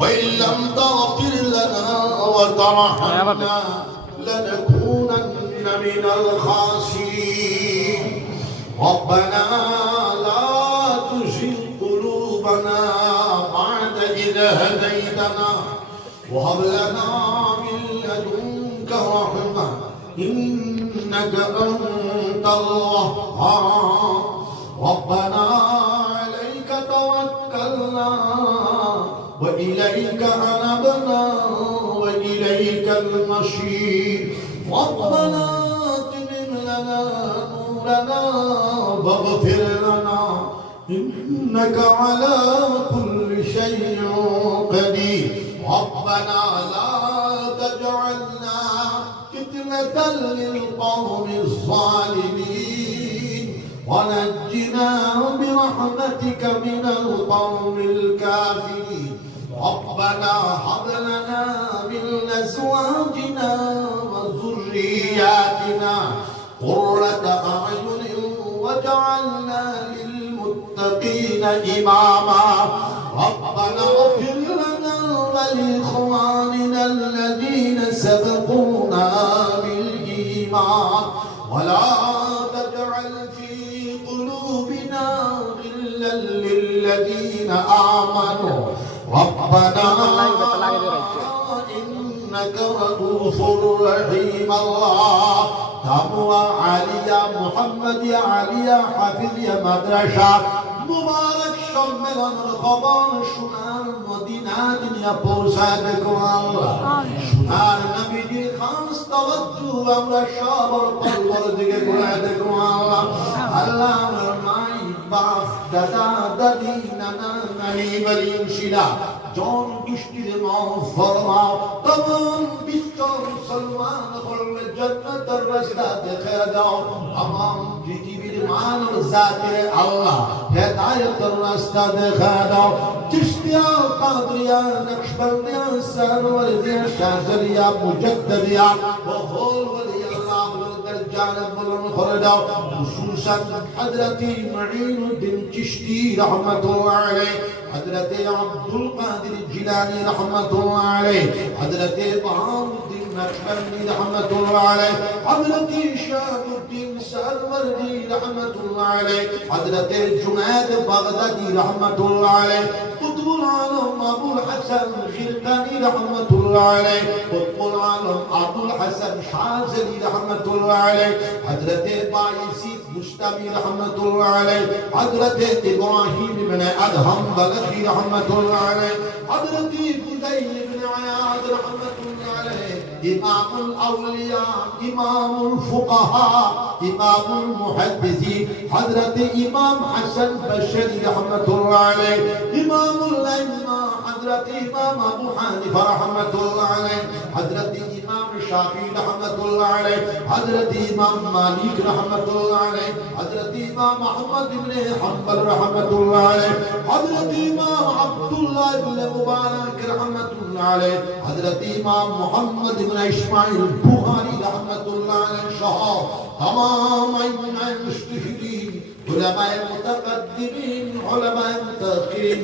وإن لم تغفر لنا وترحمنا لنكونن من الخاسرين ربنا لا تزغ قلوبنا بعد إذ هديتنا وهب لنا من لدنك رحمة إنك أنت الوهاب ربنا عليك توكلنا وإليك أنبنا وإليك المصير ربنا أتمم لنا نورنا واغفر لنا إنك على كل شيء قدير ربنا لا تجعلنا فتنة للقوم الظالمين ونجنا برحمتك من القوم الكافرين ربنا هب لنا من أزواجنا وذرياتنا قرة أعين واجعلنا للمتقين إماما ربنا اغفر لنا ولإخواننا الذين سبقونا بالإيمان ولا تجعل في قلوبنا غلا للذين آمنوا ربنا إنك رؤوف رحيم الله تقوى عليا محمد يا عليا حافظ يا مدرسة মুবারক সম্মেলনের খবর সোনার মদিনা দুনিয়া পৌঁছায় দেখো আল্লাহ সোনার নবীজির খাস তাওয়াজ্জু আমরা সবার কলবর দিকে ঘুরায় দেখো আল্লাহ আল্লাহ আমার মাই বাপ দাদা দাদি নানা নানি বলি মুর্শিদা জন গোষ্ঠীর মাফ ফরমাও তমাম বিশ্ব মুসলমান হলে জান্নাতের রাস্তা দেখায় দাও तमाम পৃথিবীর মানব জাতির আল্লাহ হেদায়েতের রাস্তা দেখায় দাও চিশতিয়া কাদরিয়া নকশবন্দিয়া সারওয়ারদিয়া শাযলিয়া মুজাদ্দিদিয়া বহুল ওলি আল্লাহ জানাত বলুন করে দাও খুসুসান হযরত মুঈনুদ্দিন চিশতি রাহমাতুল্লাহ আলাইহি हजरत अब्दुल कादिर जिलानी रहमतुल्लाह अलैह हजरत बहाउद्दीन नक्शबंदी रहमतुल्लाह अलैह हजरत शहाबुद्दीन सरवरदी रहमतुल्लाह अलैह हजरत जुनैद बगदादी रहमतुल्लाह अलैह कुतुबुल आलम अबुल हसन खिलकानी रहमतुल्लाह अलैह कुतुबुल आलम अबुल हसन शाज़ली रहमतुल्लाह अलैह हजरत बायसी मुस्तामी रहमतुल्लाह अलैह हजरत इब्राहिम इब्न अदहम बलखी रहमतुल्लाह अलैह हजरत फुदैल इब्न अयाद रहमतुल्लाह अलैह इमामुल औलिया इमामुल फुक़हा इमामुल मुहद्दिसीन हजरत इमाम हसन बशरी रहमतुल्लाह अलैह इमामुल अइम्मा हजरत इमाम अबू हनीफा रहमतुल्लाह अलैह हजरत इमाम शाफी रहमतुल्लाह अलैह हजरत इमाम मालिक रहमतुल्लाह अलैह हजरत इमाम अहमद इब्न हंबल रहमतुल्लाह अलैह हजरत इमाम अब्दुल्लाह इब्न मुबारक रहमतुल्लाह अलैह हजरत इमाम मोहम्मद इब्न इस्माइल बुखारी रहमतुल्लाह अलैह सह तमाम अइम्मा मुज्तहिदीन उलमाए मुतक़द्दिमीन उलमाए मुतअख़िरीन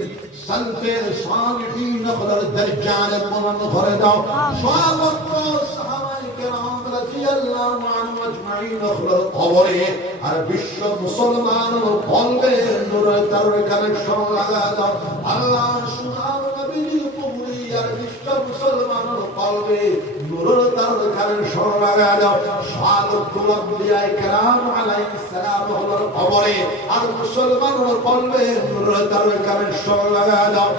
सल्फ़े सालिहीन ख़दर दर्जात बुलंद करे दाओ स्वागत साहबाए किराम রাদিয়াল্লাহু আনহু আজমাইন ख़दर কবরে আর বিশ্ব মুসলমানের কলবে নূরের তারের কানেকশন লাগা দাও আল্লাহ সুবহান নবীর কবরে আর বিশ্ব মুসলমানের কলবে নূরের তারের কানেকশন লাগা দাও সালাতুল আম্বিয়া কিরাম আলাইহিস সালাম হলোর কবরে আর মুসলমানের কলবে নূরের তারের কানেকশন লাগা দাও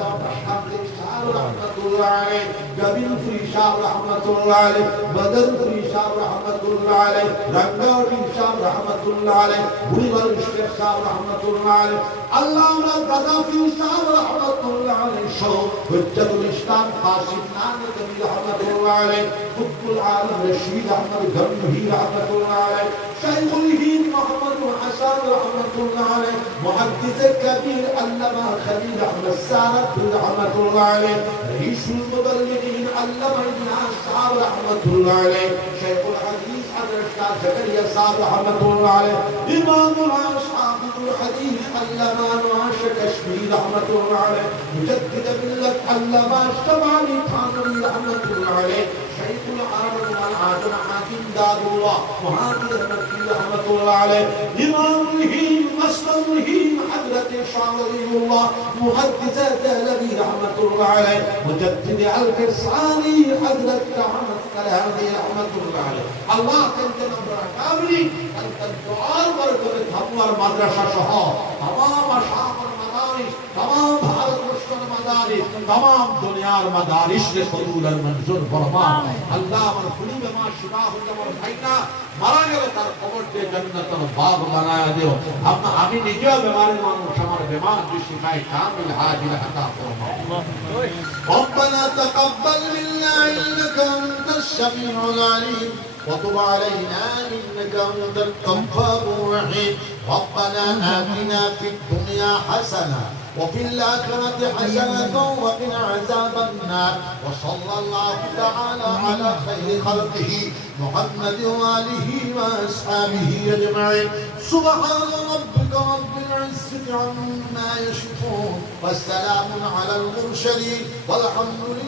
रहमतुल्लाह अलैह जबील फरीशाह रहमतुल्लाह अलैह बदर फरीशाह रहमतुल्लाह अलैह रंगौर फरीशाह रहमतुल्लाह अलैह बुरीगर फरीशाह रहमतुल्लाह अलैह अल्लामा गदा फरीशाह रहमतुल्लाह अलैह शो हुज्जतुल इस्लाम कासिम नानवी रहमतुल्लाह अलैह कुतुबुल आलम रशीद अहमद गंगोही रहमतुल्लाह अलैह शाइखुल हिंद मोहम्मद हसन रहमतुल्लाह अलैह मुहद्दिस कबीर अल्लामा खलील अहमद सारत रहमतुल्लाह अलैह रईसुल मुदल्लिलीन अल्लामा इब्न अशआब रहमतुल्लाह अलैह शेखुल हदीस हजरत زكريا صاحب رحمة الله عليه إمامنا حافظ الحديث علامة كشمير رحمة الله عليه مجدد ملة علامة الشمالي ثانوي رحمة الله عليه شيخ العرب والعاجم حاكم دار الله مهاجر مكي رحمة الله عليه إمام الهيم مصدر الهيم حضرة شاوري الله محدث دهلوي رحمة الله عليه مجدد الكساني حضرة محمد كلامي رحمة الله عليه الله كنت نبرا كاملي كنت الدعاء بركة تمام مدرسة شهر تمام أشعار المدارس تمام भारत वर्ष मदारिस तमाम दुनियार मदारिस के कबूल मंजूर फरमा अल्लाह मन खुली में मां शिफा हो और भाईना मारा गए तार कबर के जन्नत और बाग बनाया दियो हम आमी निजो बीमारी मानुष हमारे बीमार जो शिफाए कामिल हाजिर अता फरमा रब्बना तक़ब्बल मिन्ना इन्नका अंतश शमीउल अलीम وتب علينا إنك أنت التواب الرحيم ربنا آتنا في الدنيا حسنة وفي الآخرة حسنة وقنا عذاب النار وصلى الله تعالى على خير خلقه محمد وآله وأصحابه أجمعين سبحان ربك رب العزة عما يصفون والسلام على المرسلين والحمد لله